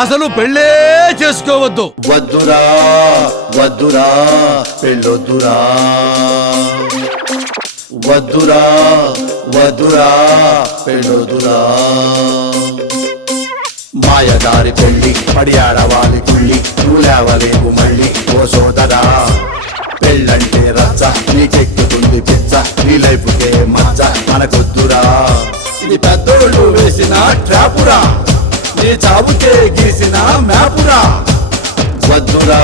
అసలు పెళ్ళే చేసుకోవద్దు. వద్దురా వద్దురా పెళ్ళొద్దురా. వద్దురా వద్దురా పెళ్ళొద్దురా. మాయదారి పెళ్ళి పడి ఆడవాలి కుళ్ళి నువ్వులేవలేవు మళ్ళీ ఓ సోదరా. పెళ్ళంటే రచ్చ నీకెక్కుతుంది పిచ్చ నీ లైఫ్కే మచ్చ మనకొద్దురా. ఇది పెద్దోళ్ళు వేసిన ట్రాపురా. నీ చావుకే గీసిన మ్యాపురా? వద్దురా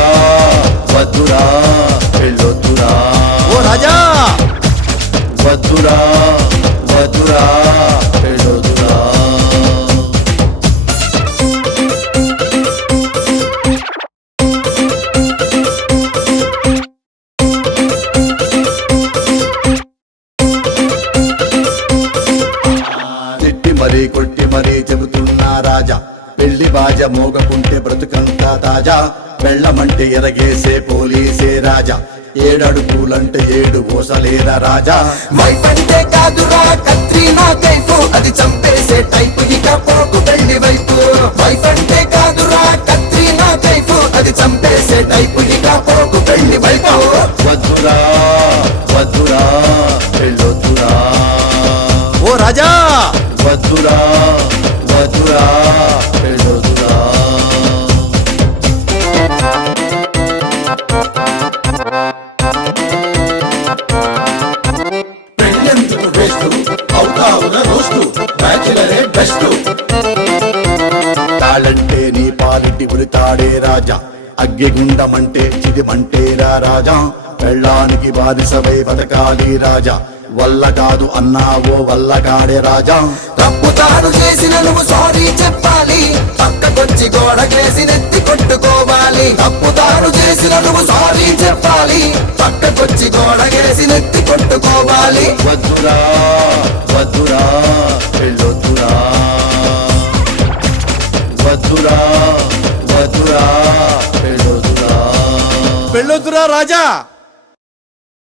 వద్దురా పెళ్ళొద్దురా ఓ రాజా! వద్దురా వద్దురా పెళ్ళొద్దురా తిట్టి మరీ కొట్టి మరీ చెబుతున్నా రాజా. పెళ్ళి బాజ మోగకుంటే బ్రతుకంతా తాజా. వెళ్ళమంటే ఎరగేసే పోలీసే రాజా. ఏడడుగులంటే ఏడు ఓసలేరా రాజా. వైఫ్ కాదురా. పెళ్ళెందుకు వేస్తూ? అవుతావున రోస్తూ? బ్యాచులరే బెస్ట్. తాళంటే నీ పాలిటి ఉరితాడే రాజా. అగ్గిగుండమంటే చిదిమంటేరా రాజా. పెళ్ళానికి బాధిసవై బతకాలి రాజా. వల్ల కాదు అన్నావో వల్ల కాడే రాజా. తప్పు తాను చేసిన నువ్వు సారీ చెప్పాలి. కొట్టుకోవాలి తప్పు తాను చేసిన నువ్వు సారీ చెప్పాలి. పక్కకొచ్చి గోడకేసి నెత్తి కొట్టుకోవాలి. వద్దురా వద్దురా పెళ్ళొద్దురా. వద్దురా వద్దురా పెళ్ళొద్దురా. పెళ్ళొద్దురా రాజా.